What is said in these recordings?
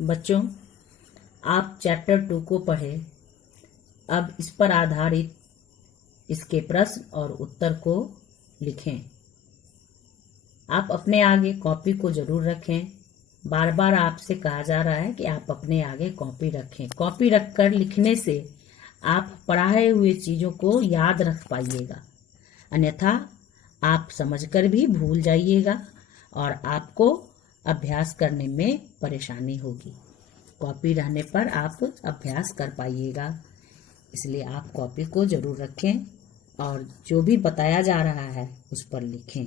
बच्चों, आप चैप्टर 2 को पढ़ें। अब इस पर आधारित इसके प्रश्न और उत्तर को लिखें। आप अपने आगे कॉपी को जरूर रखें। बार बार आपसे कहा जा रहा है कि आप अपने आगे कॉपी रखें। कॉपी रखकर लिखने से आप पढ़ाए हुए चीज़ों को याद रख पाइएगा, अन्यथा आप समझकर भी भूल जाइएगा और आपको अभ्यास करने में परेशानी होगी। कॉपी रहने पर आप अभ्यास कर पाइएगा, इसलिए आप कॉपी को जरूर रखें और जो भी बताया जा रहा है उस पर लिखें।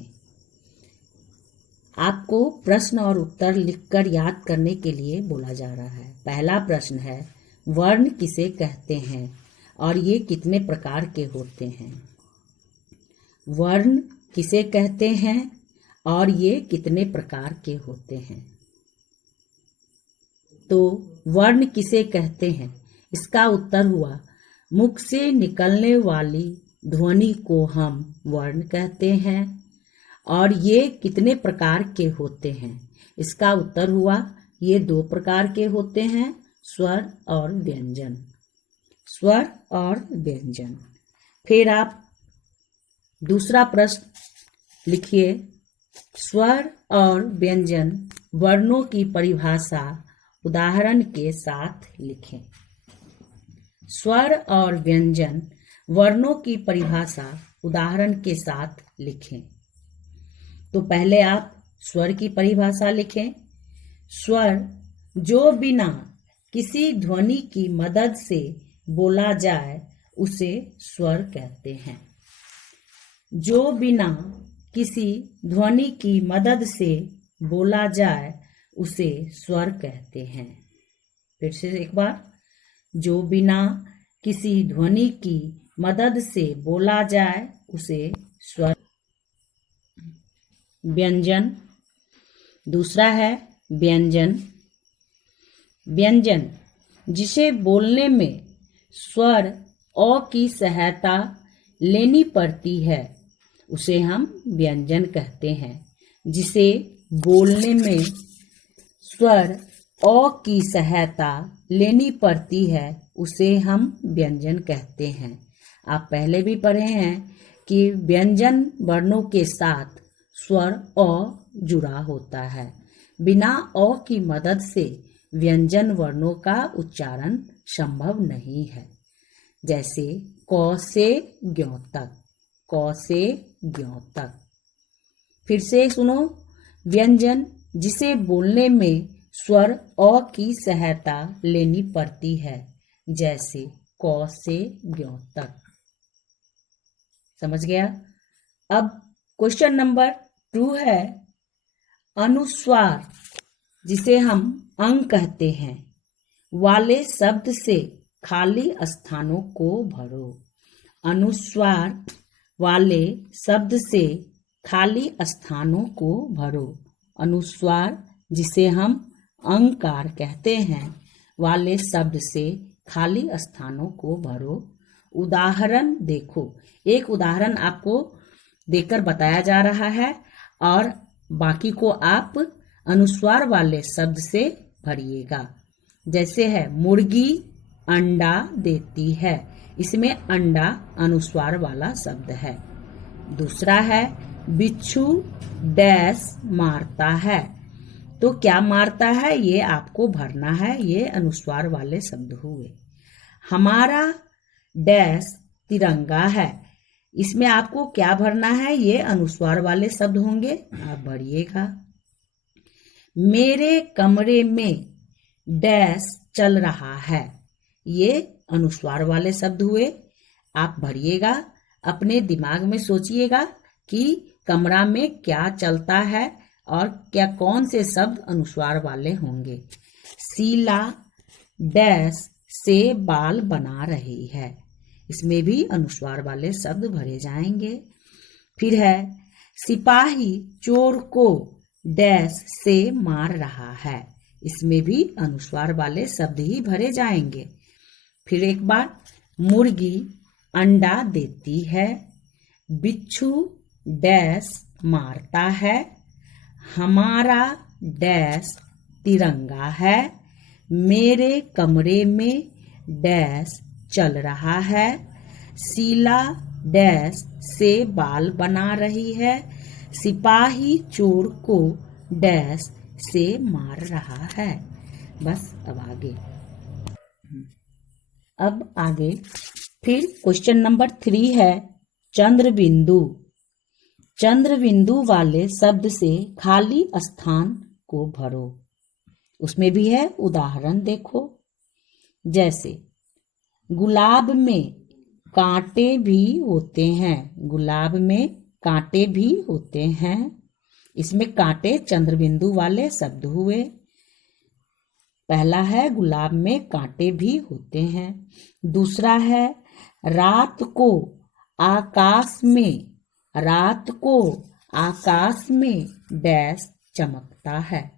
आपको प्रश्न और उत्तर लिखकर याद करने के लिए बोला जा रहा है। पहला प्रश्न है, वर्ण किसे कहते हैं और ये कितने प्रकार के होते हैं? वर्ण किसे कहते हैं और ये कितने प्रकार के होते हैं? तो वर्ण किसे कहते हैं, इसका उत्तर हुआ, मुख से निकलने वाली ध्वनि को हम वर्ण कहते हैं। और ये कितने प्रकार के होते हैं, इसका उत्तर हुआ, ये 2 प्रकार के होते हैं, स्वर और व्यंजन। स्वर और व्यंजन। फिर आप दूसरा प्रश्न लिखिए, स्वर और व्यंजन वर्णों की परिभाषा उदाहरण के साथ लिखें। स्वर और व्यंजन वर्णों की परिभाषा उदाहरण के साथ लिखें। तो पहले आप स्वर की परिभाषा लिखें। स्वर जो बिना किसी ध्वनि की मदद से बोला जाए उसे स्वर कहते हैं। जो बिना किसी ध्वनि की मदद से बोला जाए उसे स्वर कहते हैं। फिर से एक बार, जो बिना किसी ध्वनि की मदद से बोला जाए उसे स्वर। व्यंजन। दूसरा है व्यंजन। व्यंजन जिसे बोलने में स्वर अ की सहायता लेनी पड़ती है उसे हम व्यंजन कहते हैं। जिसे बोलने में स्वर अ की सहायता लेनी पड़ती है उसे हम व्यंजन कहते हैं। आप पहले भी पढ़े हैं कि व्यंजन वर्णों के साथ स्वर अ जुड़ा होता है। बिना अ की मदद से व्यंजन वर्णों का उच्चारण संभव नहीं है। जैसे क से ज्ञ तक, क से ज्ञ तक। फिर से सुनो, व्यंजन जिसे बोलने में स्वर अ की सहायता लेनी पड़ती है, जैसे क से ज्ञ तक। समझ गया? अब क्वेश्चन नंबर 2 है, अनुस्वार जिसे हम अंग कहते हैं वाले शब्द से खाली स्थानों को भरो। अनुस्वार वाले शब्द से खाली स्थानों को भरो। अनुस्वार जिसे हम अंकार कहते हैं वाले शब्द से खाली स्थानों को भरो। उदाहरण देखो। एक उदाहरण आपको देकर बताया जा रहा है और बाकी को आप अनुस्वार वाले शब्द से भरिएगा। जैसे है, मुर्गी अंडा देती है, इसमें अंडा अनुस्वार वाला शब्द है। दूसरा है, बिच्छू डैश मारता है। तो क्या मारता है ये आपको भरना है, ये अनुस्वार वाले शब्द हुए। हमारा डैश तिरंगा है, इसमें आपको क्या भरना है, ये अनुस्वार वाले शब्द होंगे, आप भरिएगा। मेरे कमरे में डैश चल रहा है, ये अनुस्वार वाले शब्द हुए, आप भरिएगा। अपने दिमाग में सोचिएगा कि कमरा में क्या चलता है और क्या कौन से शब्द अनुस्वार वाले होंगे। शीला डैश से बाल बना रही है, इसमें भी अनुस्वार वाले शब्द भरे जाएंगे। फिर है, सिपाही चोर को डैश से मार रहा है, इसमें भी अनुस्वार वाले शब्द ही भरे जाएंगे। फिर एक बार, मुर्गी अंडा देती है, बिच्छू डैश मारता है, हमारा डैश तिरंगा है, मेरे कमरे में डैश चल रहा है। शीला डैश से बाल बना रही है। सिपाही चोर को डैश से मार रहा है। बस अब आगे फिर क्वेश्चन नंबर 3 है चंद्र बिंदु। चंद्र बिंदु वाले शब्द से खाली स्थान को भरो। उसमें भी है उदाहरण देखो, जैसे गुलाब में कांटे भी होते हैं। गुलाब में कांटे भी होते हैं। इसमें कांटे चंद्र बिंदु वाले शब्द हुए। पहला है गुलाब में कांटे भी होते हैं। दूसरा है रात को आकाश में डैश चमकता है।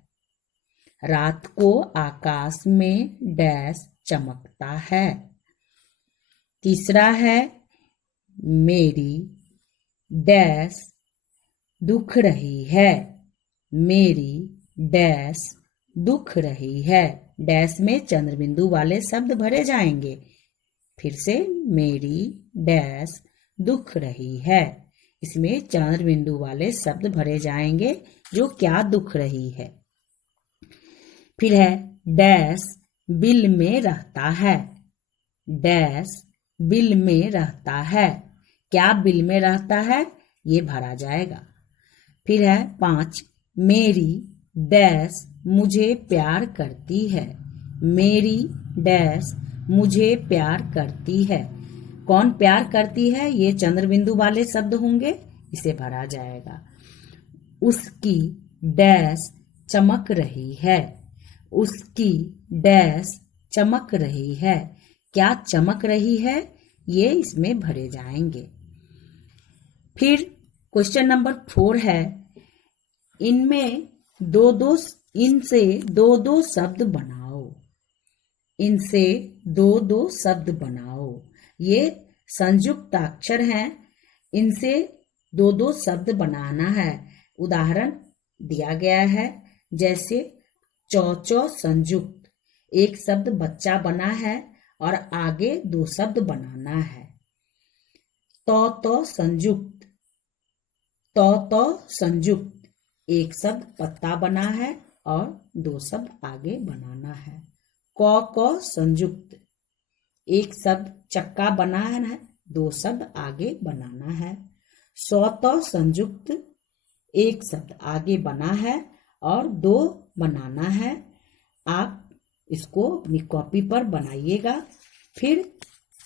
रात को आकाश में डैश चमकता है। तीसरा है मेरी डैश दुख रही है। मेरी डैश दुख रही है। डैश में चंद्र बिंदु वाले शब्द भरे जाएंगे। फिर से मेरी डैश दुख रही है। इसमें चंद्र बिंदु वाले शब्द भरे जाएंगे जो क्या दुख रही है। फिर है डैश बिल में रहता है। डैश बिल में रहता है। क्या बिल में रहता है ये भरा जाएगा। फिर है 5 मेरी डैश मुझे प्यार करती है। मेरी डैश मुझे प्यार करती है। कौन प्यार करती है ये चंद्र बिंदु वाले शब्द होंगे, इसे भरा जाएगा। उसकी डैश चमक रही है। उसकी डैश चमक रही है। क्या चमक रही है ये इसमें भरे जाएंगे। फिर क्वेश्चन नंबर 4 है इनसे दो दो शब्द बनाओ। इनसे दो दो शब्द बनाओ। ये संयुक्त अक्षर हैं। इनसे दो दो शब्द बनाना है। उदाहरण दिया गया है, जैसे चौचौ संयुक्त, एक शब्द बच्चा बना है और आगे 2 शब्द बनाना है। तो संयुक्त, एक शब्द पत्ता बना है और 2 शब्द आगे बनाना है। क संयुक्त, एक शब्द चक्का बना है, 2 शब्द आगे बनाना है। सौत संयुक्त, एक शब्द आगे बना है और 2 बनाना है। आप इसको अपनी कॉपी पर बनाइएगा। फिर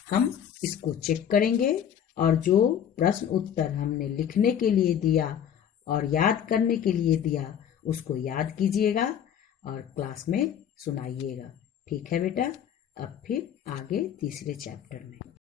हम इसको चेक करेंगे और जो प्रश्न उत्तर हमने लिखने के लिए दिया और याद करने के लिए दिया उसको याद कीजिएगा और क्लास में सुनाइएगा। ठीक है बेटा। अब फिर आगे तीसरे चैप्टर में।